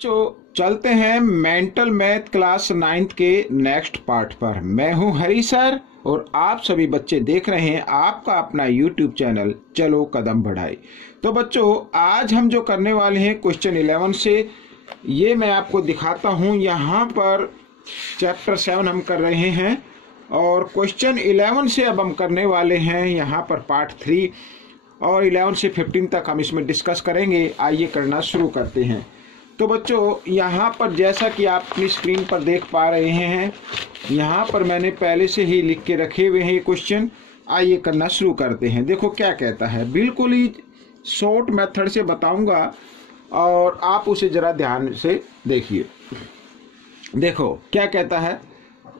जो चलते हैं मेंटल मैथ क्लास 9th के नेक्स्ट पार्ट पर। मैं हूं हरी सर और आप सभी बच्चे देख रहे हैं आपका अपना यूट्यूब चैनल चलो कदम बढ़ाए। तो बच्चों आज हम जो करने वाले हैं क्वेश्चन 11 से, ये मैं आपको दिखाता हूं। यहाँ पर चैप्टर 7 हम कर रहे हैं और क्वेश्चन 11 से अब हम करने वाले हैं यहाँ पर पार्ट 3 और 11 से 15 तक हम इसमें डिस्कस करेंगे। आइए करना शुरू करते हैं। तो बच्चों यहाँ पर जैसा कि आप अपनी स्क्रीन पर देख पा रहे हैं, यहाँ पर मैंने पहले से ही लिख के रखे हुए हैं ये क्वेश्चन। आइए करना शुरू करते हैं। देखो क्या कहता है, बिल्कुल ही शॉर्ट मेथड से बताऊंगा और आप उसे जरा ध्यान से देखिए। देखो क्या कहता है,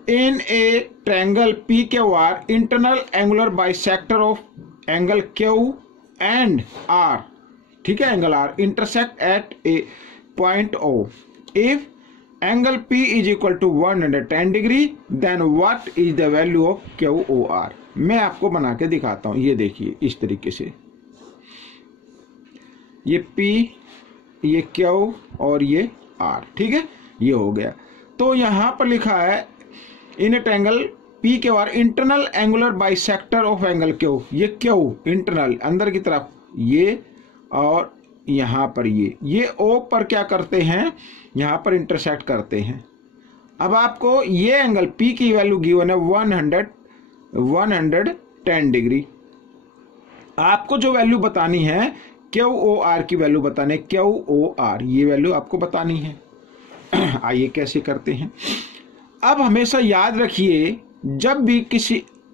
in a triangle P Q R internal angular bisector of angle Q and R, ठीक है, angle R intersect at a point O. If angle P is equal to 110 degree, then what is the value of QOR? मैं आपको बना के दिखाता हूँ। ये देखिए इस तरीके से, ये P, ये Q और ये R, ठीक है, ये हो गया। तो यहाँ पर लिखा है in triangle P Q R internal angular bisector of angle Q। ये Q इंटरनल अंदर की तरफ, ये और यहाँ पर ये O पर क्या करते हैं, यहाँ पर इंटरसेक्ट करते हैं। अब आपको ये एंगल P की वैल्यू गिवन है 110 डिग्री। आपको जो वैल्यू बतानी है QOR की वैल्यू बतानी है, QOR ये वैल्यू आपको बतानी है। आइए कैसे करते हैं। अब हमेशा याद रखिए, जब भी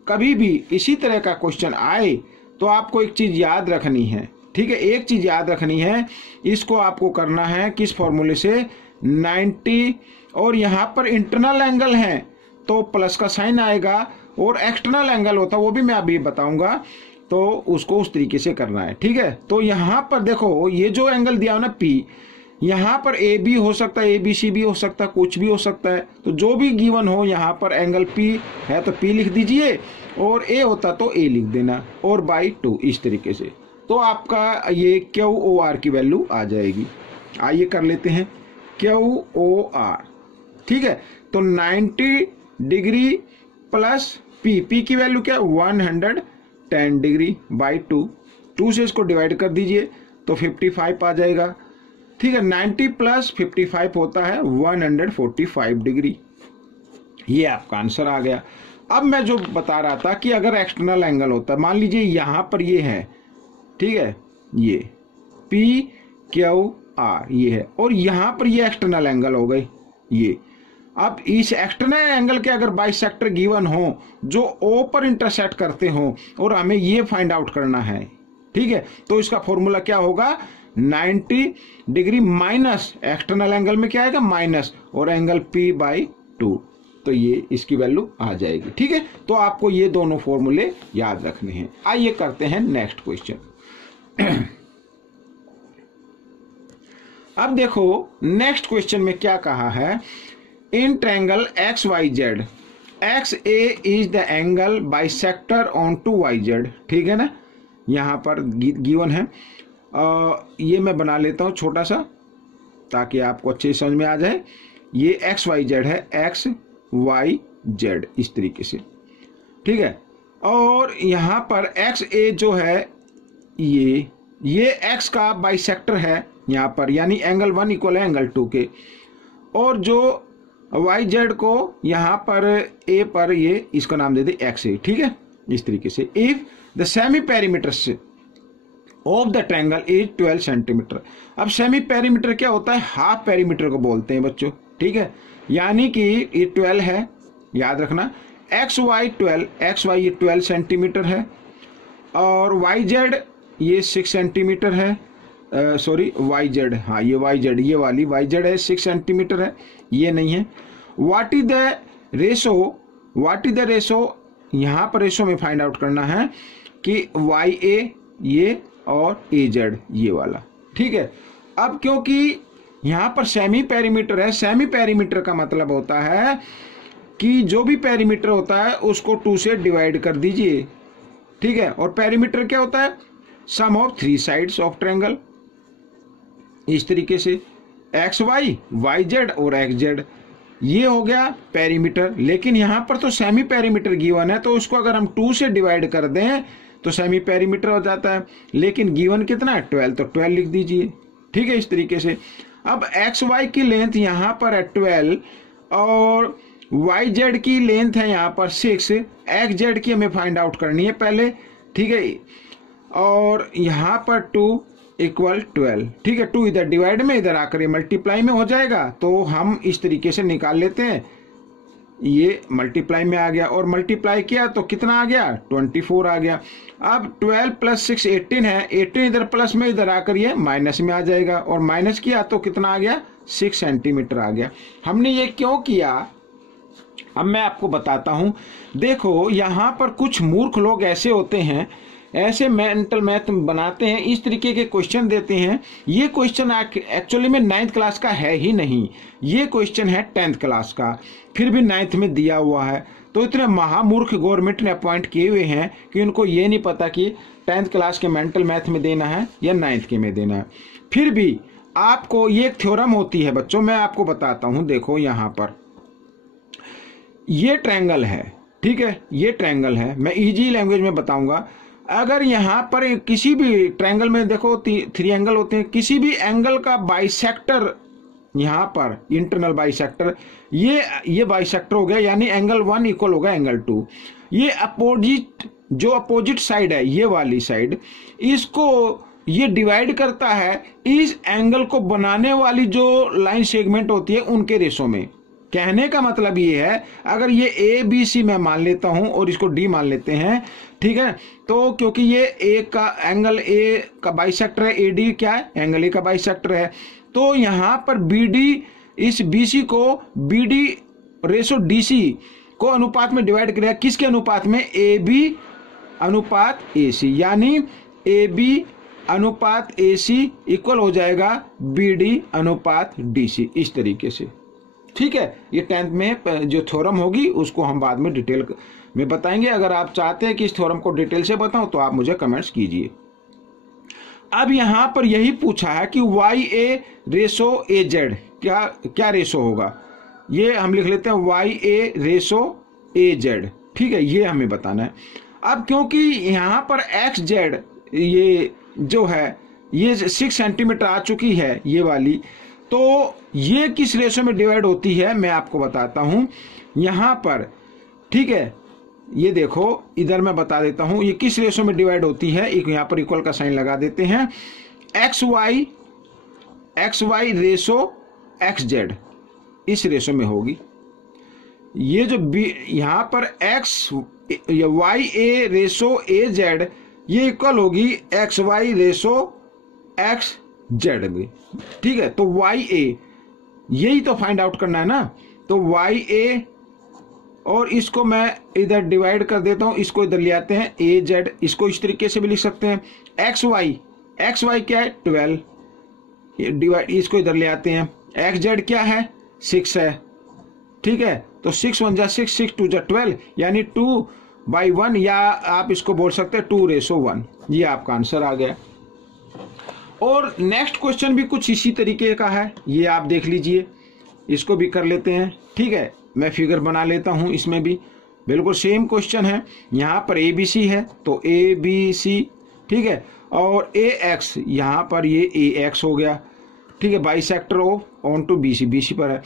कभी भी इसी तरह का क्वेश्चन आए तो आपको एक चीज याद रखनी है, ठीक है, एक चीज याद रखनी है। इसको आपको करना है किस फॉर्मूले से, 90, और यहाँ पर इंटरनल एंगल है तो प्लस का साइन आएगा और एक्सटर्नल एंगल होता है वो भी मैं अभी बताऊंगा, तो उसको उस तरीके से करना है, ठीक है। तो यहाँ पर देखो ये जो एंगल दिया हो ना P, यहाँ पर ए बी हो सकता है, ABC भी हो सकता है, कुछ भी हो सकता है। तो जो भी गिवन हो, यहाँ पर एंगल P है तो P लिख दीजिए और A होता तो A लिख देना और बाई 2 इस तरीके से। तो आपका ये QOR की वैल्यू आ जाएगी। आइए कर लेते हैं QOR, ठीक है। तो 90 डिग्री प्लस P की वैल्यू क्या, 110 डिग्री बाई 2 से इसको डिवाइड कर दीजिए तो 55 आ जाएगा, ठीक है। 90 प्लस 55 होता है 145 डिग्री। ये आपका आंसर आ गया। अब मैं जो बता रहा था कि अगर एक्सटर्नल एंगल होता, मान लीजिए यहाँ पर ये है, ठीक है, ये PQR ये है और यहाँ पर ये एक्सटर्नल एंगल हो गए ये। अब इस एक्सटर्नल एंगल के अगर बाइसेक्टर गिवन हो जो O पर इंटरसेक्ट करते हो और हमें ये फाइंड आउट करना है, ठीक है, तो इसका फॉर्मूला क्या होगा, 90 डिग्री माइनस एक्सटर्नल एंगल में क्या आएगा माइनस और एंगल P/2, तो ये इसकी वैल्यू आ जाएगी, ठीक है। तो आपको ये दोनों फॉर्मूले याद रखने हैं। आइए करते हैं नेक्स्ट क्वेश्चन। अब देखो नेक्स्ट क्वेश्चन में क्या कहा है, in triangle XYZ XA is the angle bisector on to YZ, ठीक है ना, यहाँ पर गिवन है। ये मैं बना लेता हूँ छोटा सा ताकि आपको अच्छे समझ में आ जाए। ये XYZ है, XYZ इस तरीके से, ठीक है। और यहाँ पर XA जो है ये X का बाइसेक्टर है यहाँ पर, यानी एंगल 1 इक्वल है एंगल 2 के, और जो YZ को यहाँ पर A पर ये इसका नाम दे दे XA, ठीक है, इस तरीके से। If the semi perimeter of the triangle is 12 centimetre. अब सेमी पेरीमीटर क्या होता है, हाफ पेरीमीटर को बोलते हैं बच्चों, ठीक है, यानी कि ये 12 है, याद रखना। XY 12, XY ये 12 सेंटीमीटर है और YZ ये 6 सेंटीमीटर है, सॉरी YZ, हाँ ये YZ, ये वाली YZ है 6 सेंटीमीटर है, ये नहीं है। व्हाट इज द रेशो, यहाँ पर रेशो में फाइंड आउट करना है कि YA ये और AZ ये वाला, ठीक है। अब क्योंकि यहाँ पर सेमी पेरीमीटर है, सेमी पेरीमीटर का मतलब होता है कि जो भी पेरीमीटर होता है उसको 2 से डिवाइड कर दीजिए, ठीक है। और पेरीमीटर क्या होता है, सम ऑफ 3 साइड्स ऑफ ट्रायंगल, इस तरीके से। एक्स वाई, वाई जेड और एक्स जेड, ये हो गया पेरीमीटर। लेकिन यहां पर तो सेमी पेरीमीटर गिवन है, तो उसको अगर हम 2 से डिवाइड कर दें तो सेमी पेरीमीटर हो जाता है। लेकिन गिवन कितना है 12, तो 12 लिख दीजिए। ठीक है, इस तरीके से। अब एक्स वाई की लेंथ यहां पर है 12 और वाई जेड की लेंथ है यहां पर 6, एक्स जेड की हमें फाइंड आउट करनी है पहले। ठीक है, और यहां पर 2 इक्वल 12। ठीक है, 2 इधर डिवाइड में, इधर आकर ये मल्टीप्लाई में हो जाएगा, तो हम इस तरीके से निकाल लेते हैं। ये मल्टीप्लाई में आ गया और मल्टीप्लाई किया तो कितना आ गया 24 आ गया। अब 12 प्लस 6 18 है, 18 इधर प्लस में, इधर आकर ये माइनस में आ जाएगा और माइनस किया तो कितना आ गया 6 सेंटीमीटर आ गया। हमने ये क्यों किया अब मैं आपको बताता हूं। देखो यहां पर कुछ मूर्ख लोग ऐसे होते हैं, ऐसे मेंटल मैथ बनाते हैं, इस तरीके के क्वेश्चन देते हैं। ये क्वेश्चन एक्चुअली में 9th क्लास का है ही नहीं, ये क्वेश्चन है 10th क्लास का, फिर भी 9th में दिया हुआ है। तो इतने महामूर्ख गवर्नमेंट ने अपॉइंट किए हुए हैं कि उनको ये नहीं पता कि 10th क्लास के मेंटल मैथ में देना है या 9th के में देना है। फिर भी आपको ये एक थ्योरम होती है बच्चों, मैं आपको बताता हूं। देखो यहां पर ये ट्रायंगल है, ठीक है, ये ट्रायंगल है, मैं इजी लैंग्वेज में बताऊंगा। अगर यहां पर किसी भी ट्रायंगल में देखो 3 एंगल होते हैं, किसी भी एंगल का बाइसेक्टर, यहां पर इंटरनल बाइसेक्टर, ये बाइसेक्टर हो गया, यानी एंगल 1 इक्वल होगा एंगल 2। ये अपोजिट, जो अपोजिट साइड है ये वाली साइड, इसको ये डिवाइड करता है इस एंगल को बनाने वाली जो लाइन सेगमेंट होती है उनके रेशो में। कहने का मतलब ये है, अगर ये ए बी सी मैं मान लेता हूं और इसको डी मान लेते हैं, ठीक है, तो क्योंकि ये ए का एंगल ए का बाइसेक्टर है, ए डी क्या है एंगल ए का बाइसेक्टर है, तो यहां पर बी डी इस बी सी को B D ratio D C को अनुपात में डिवाइड करेगा, किसके अनुपात में, ए बी अनुपात ए सी, यानी ए बी अनुपात ए सी इक्वल हो जाएगा बी डी अनुपात डी सी, इस तरीके से। ठीक है, ये 10th में जो थ्योरम होगी उसको हम बाद में डिटेल में बताएंगे। अगर आप चाहते हैं कि इस थ्योरम को डिटेल से बताऊं तो आप मुझे कमेंट्स कीजिए। अब यहां पर यही पूछा है कि Y A ratio A Z क्या रेशो होगा, ये हम लिख लेते हैं Y A ratio A Z. ठीक है, ये हमें बताना है। अब क्योंकि यहां पर एक्स जेड ये जो है ये 6 सेंटीमीटर आ चुकी है ये वाली, तो ये किस रेशो में डिवाइड होती है मैं आपको बताता हूं यहां पर। ठीक है, ये देखो इधर मैं बता देता हूं ये किस रेशो में डिवाइड होती है। एक यहां पर इक्वल का साइन लगा देते हैं। X Y ratio X Z इस रेशो में होगी। ये जो यहां पर X Y A ratio A Z ये इक्वल होगी X Y ratio X Z में। ठीक है, तो वाई ए यही तो फाइंड आउट करना है ना, तो वाई ए और इसको मैं इधर डिवाइड कर देता हूं, इसको इधर ले आते हैं ए जेड, इसको इस तरीके से भी लिख सकते हैं। एक्स वाई क्या है 12, डिवाइड इसको इधर ले आते हैं। एक्स जेड क्या है 6 है। ठीक है, तो 6 1 जा 6, 6 2 जा 12, यानी 2/1, या आप इसको बोल सकते हैं 2:1। ये आपका आंसर आ गया। और नेक्स्ट क्वेश्चन भी कुछ इसी तरीके का है, ये आप देख लीजिए, इसको भी कर लेते हैं। ठीक है, मैं फिगर बना लेता हूं, इसमें भी बिल्कुल सेम क्वेश्चन है। यहां पर ए बी सी है तो ए बी सी, ठीक है, और ए एक्स यहां पर ये ए एक्स हो गया। ठीक है, bisector of on to B C पर है।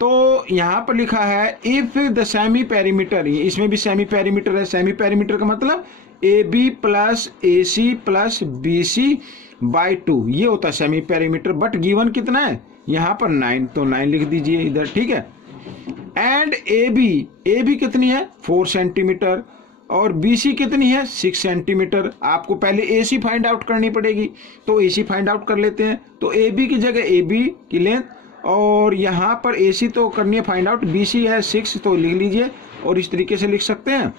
तो यहां पर लिखा है इफ द सेमी पेरीमीटर, इसमें भी सेमी पेरीमीटर है। सेमी पेरीमीटर का मतलब A B plus A C plus B C by 2, ये होता है सेमी पेरीमीटर। बट गिवन कितना है यहां पर 9, तो 9 लिख दीजिए इधर। ठीक है, एंड ए बी कितनी है 4 सेंटीमीटर और बी सी कितनी है 6 सेंटीमीटर। आपको पहले ए सी फाइंड आउट करनी पड़ेगी, तो ए सी फाइंड आउट कर लेते हैं। तो ए बी की जगह ए बी की लेंथ, और यहां पर ए सी तो करनी है फाइंड आउट, बी सी है 6, तो लिख लीजिए और इस तरीके से लिख सकते हैं।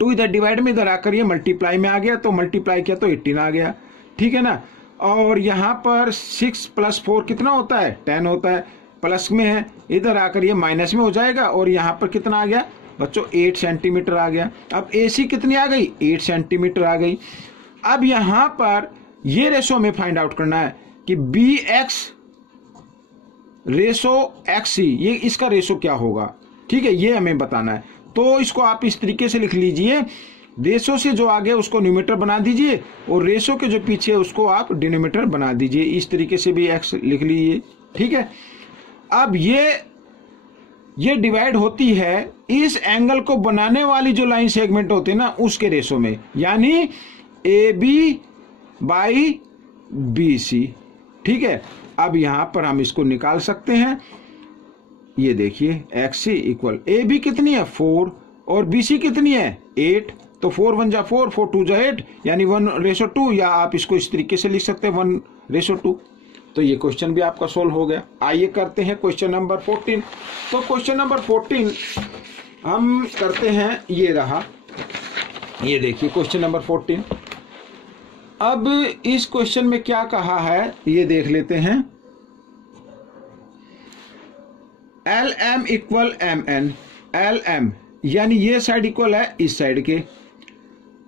2 इधर डिवाइड में, इधर आकर ये मल्टीप्लाई में आ गया, तो मल्टीप्लाई किया तो 18 आ गया। ठीक है ना, और यहां पर 6 + 4 कितना होता है 10 होता है, प्लस में है, इधर आकर ये माइनस में हो जाएगा, और यहां पर कितना आ गया बच्चों 8 सेंटीमीटर आ गया। अब एसी कितनी आ गई 8 सेंटीमीटर आ गई। अब यहां पर ये रेशो में फाइंड आउट करना है कि बी एक्स रेशो XC, ये इसका रेशो क्या होगा, ठीक है, ये हमें बताना है। तो इसको आप इस तरीके से लिख लीजिए, रेशो से जो आगे उसको न्यूमरेटर बना दीजिए और रेशो के जो पीछे उसको आप डिनोमिनेटर बना दीजिए। इस तरीके से भी x लिख लीजिए, ठीक है। अब ये डिवाइड होती है इस एंगल को बनाने वाली जो लाइन सेगमेंट होते हैं ना उसके रेशो में, यानी AB बाई BC, ठीक है। अब यहां पर हम इसको निकाल सकते हैं, ये देखिए XC इक्वल AB कितनी है 4 और BC कितनी है 8, तो 4 1 जा 4, 4 2 जा 8, यानी 1:2, या आप इसको इस तरीके से लिख सकते हैं 1:2। तो ये क्वेश्चन भी आपका सोल्व हो गया। आइए करते हैं क्वेश्चन नंबर 14। तो क्वेश्चन नंबर 14 हम करते हैं, ये रहा, ये देखिए क्वेश्चन नंबर 14। अब इस क्वेश्चन में क्या कहा है ये देख लेते हैं। LM इक्वल MN, LM यानी ये साइड इक्वल है इस साइड के,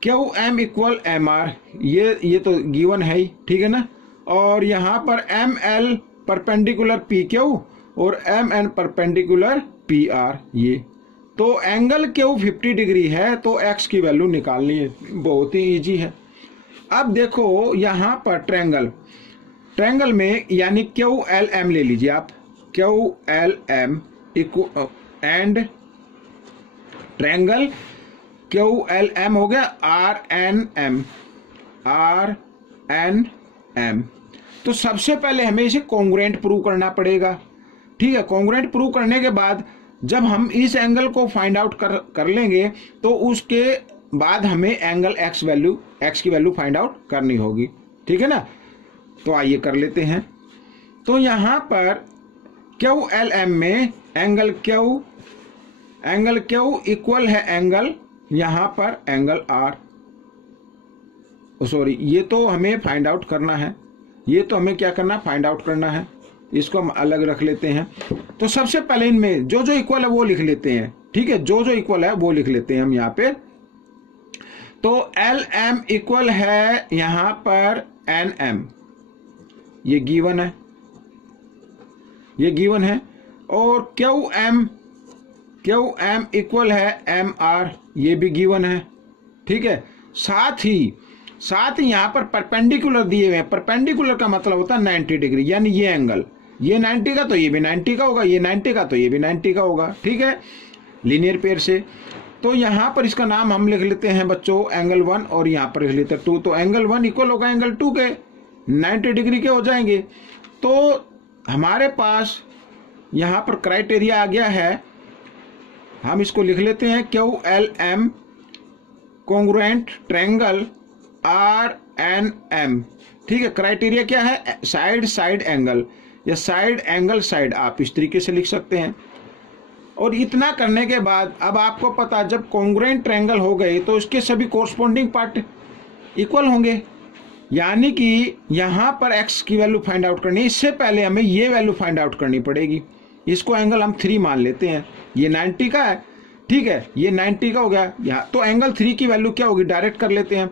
QM इक्वल MR, ये तो गिवन है ही, ठीक है ना। और यहाँ पर ML परपेंडिकुलर PQ और MN परपेंडिकुलर PR, ये तो एंगल Q 50 डिग्री है, तो X की वैल्यू निकालनी है, बहुत ही इजी है। अब देखो यहाँ पर ट्रायंगल में यानी QLM ले लीजिए आप, QLM एंड ट्रायंगल QLM हो गया RNM। तो सबसे पहले हमें इसे कॉन्ग्रुएंट प्रूव करना पड़ेगा, ठीक है। कॉन्ग्रुएंट प्रूव करने के बाद जब हम इस एंगल को फाइंड आउट कर लेंगे तो उसके बाद हमें एंगल X की वैल्यू फाइंड आउट करनी होगी, ठीक है ना। तो आइए कर लेते हैं। तो यहां पर QLM में एंगल Q इक्वल है एंगल, यहां पर एंगल R, सॉरी ये तो हमें फाइंड आउट करना है, ये तो हमें क्या करना, फाइंड आउट करना है। इसको हम अलग रख लेते हैं। तो सबसे पहले इनमें जो इक्वल है वो लिख लेते हैं, ठीक है, जो इक्वल है वो लिख लेते हैं हम यहाँ पे। तो LM इक्वल है यहां पर NM, ये गिवन है, और QM इक्वल है MR, ये भी गिवन है, ठीक है। साथ ही यहाँ पर परपेंडिकुलर दिए हुए हैं, परपेंडिकुलर का मतलब होता है 90 डिग्री, यानी ये एंगल, ये 90 का तो ये भी 90 का होगा, ये 90 का तो ये भी 90 का होगा, ठीक है, लीनियर पेयर से। तो यहाँ पर इसका नाम हम लिख लेते हैं बच्चों एंगल 1, और यहाँ पर लिख लेते हैं 2। तो एंगल 1 इक्वल होगा एंगल 2 के, 90 डिग्री के हो जाएंगे। तो हमारे पास यहाँ पर क्राइटेरिया आ गया है, हम इसको लिख लेते हैं QLM कॉन्ग्रुएंट ट्रायंगल RNM, ठीक है। क्राइटेरिया क्या है, साइड एंगल या साइड एंगल साइड, आप इस तरीके से लिख सकते हैं। और इतना करने के बाद अब आपको पता, जब कॉन्ग्रुएंट ट्रायंगल हो गए तो इसके सभी कोरस्पॉन्डिंग पार्ट इक्वल होंगे, यानी कि यहाँ पर X की वैल्यू फाइंड आउट करनी है। इससे पहले हमें ये वैल्यू फाइंड आउट करनी पड़ेगी। इसको एंगल हम 3 मान लेते हैं, ये 90 का है, ठीक है, ये 90 का हो गया यहाँ। तो एंगल 3 की वैल्यू क्या होगी, डायरेक्ट कर लेते हैं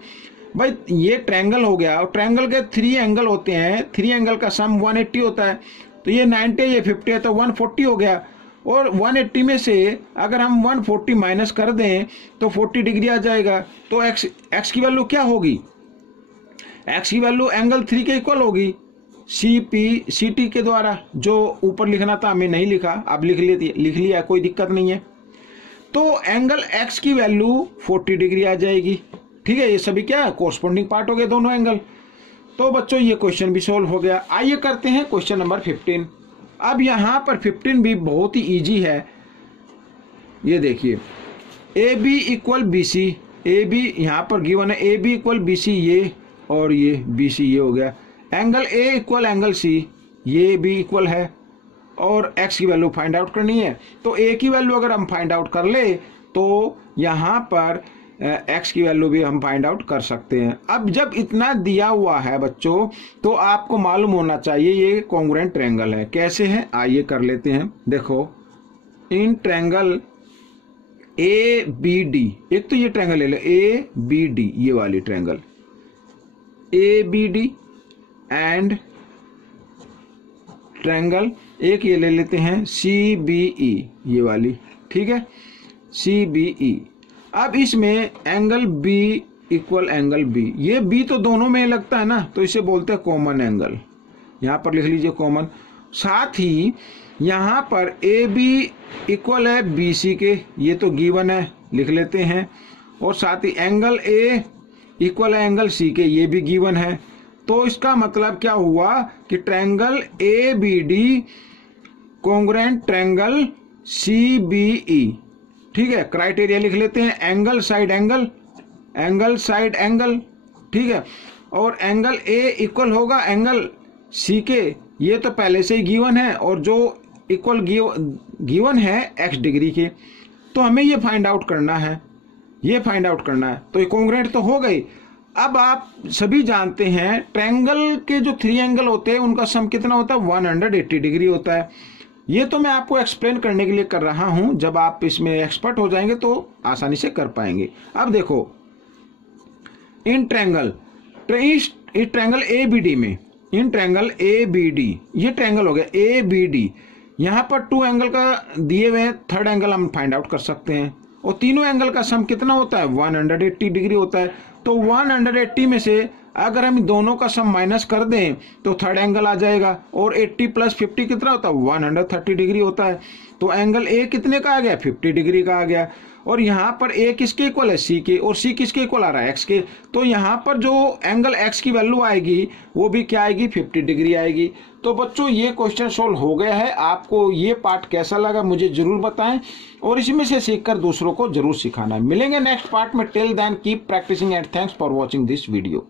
भाई। ये ट्रायंगल हो गया, और ट्रायंगल के 3 एंगल होते हैं, 3 एंगल का सम 180 होता है। तो ये 90 ये 50 है, तो 140 हो गया। और 180 में से अगर हम 140 माइनस कर दें तो 40 डिग्री आ जाएगा। तो x की वैल्यू क्या होगी, x की वैल्यू एंगल 3 के इक्वल होगी CT के द्वारा। जो ऊपर लिखना था हमें नहीं लिखा, अब लिख लिया, कोई दिक्कत नहीं है। तो एंगल x की वैल्यू 40 डिग्री आ जाएगी, ठीक है। ये सभी क्या है, कोरस्पॉन्डिंग पार्ट हो गए दोनों एंगल। तो बच्चों ये क्वेश्चन भी सोल्व हो गया। आइए करते हैं क्वेश्चन नंबर 15। अब यहाँ पर 15 भी बहुत ही इजी है, ये देखिए AB इक्वल BC, AB यहाँ पर गिवन है, AB इक्वल BC ये, और ये BC ये हो गया। Angle A equal angle C, ये भी इक्वल है, और X की वैल्यू फाइंड आउट करनी है। तो A की वैल्यू अगर हम फाइंड आउट कर ले तो यहाँ पर X की वैल्यू भी हम फाइंड आउट कर सकते हैं। अब जब इतना दिया हुआ है बच्चों, तो आपको मालूम होना चाहिए ये कॉन्ग्रुएंट ट्रायंगल है। कैसे है, आइए कर लेते हैं। देखो इन ट्रायंगल ABD, एक तो ये ट्रायंगल ले लो ABD, ये वाली ट्रायंगल ABD एंड ट्रायंगल एक ये ले लेते हैं CBE, ये वाली, ठीक है, CBE। अब इसमें angle B equal angle B, ये B तो दोनों में लगता है ना, तो इसे बोलते हैं कॉमन एंगल, यहाँ पर लिख लीजिए कॉमन। साथ ही यहाँ पर AB इक्वल है BC के, ये तो गिवन है, लिख लेते हैं। और साथ ही एंगल A इक्वल है एंगल C के, ये भी गिवन है। तो इसका मतलब क्या हुआ कि triangle ABD congruent triangle CBE, ठीक है। क्राइटेरिया लिख लेते हैं, angle side angle, angle side angle, ठीक है। और एंगल A इक्वल होगा एंगल C के, ये तो पहले से ही गिवन है, और जो इक्वल गिवन है x डिग्री के, तो हमें ये फाइंड आउट करना है, ये फाइंड आउट करना है। तो ये कॉन्ग्रुएंट तो हो गई। अब आप सभी जानते हैं ट्रायंगल के जो 3 एंगल होते हैं उनका सम कितना होता है, 180 डिग्री होता है। ये तो मैं आपको एक्सप्लेन करने के लिए कर रहा हूं, जब आप इसमें एक्सपर्ट हो जाएंगे तो आसानी से कर पाएंगे। अब देखो, इन ट्रायंगल ABD में, इन ट्रायंगल ABD, ये ट्रायंगल हो गया ABD, यहाँ पर 2 एंगल का दिए हुए हैं, 3rd एंगल हम फाइंड आउट कर सकते हैं। और तीनों एंगल का सम कितना होता है, 180 डिग्री होता है। तो 180 में से अगर हम दोनों का सम माइनस कर दें तो 3rd एंगल आ जाएगा, और 80 + 50 कितना होता है, 130 डिग्री होता है। तो एंगल A कितने का आ गया, 50 डिग्री का आ गया। और यहाँ पर A किसके इक्वल है, C के, और C किसके इक्वल आ रहा है, X के। तो यहाँ पर जो एंगल X की वैल्यू आएगी वो भी क्या आएगी, 50 डिग्री आएगी। तो बच्चों ये क्वेश्चन सोल्व हो गया है। आपको ये पार्ट कैसा लगा मुझे जरूर बताएं, और इसमें से सीखकर दूसरों को जरूर सिखाना है। मिलेंगे नेक्स्ट पार्ट में। Till then keep practising and thanks for watching this video.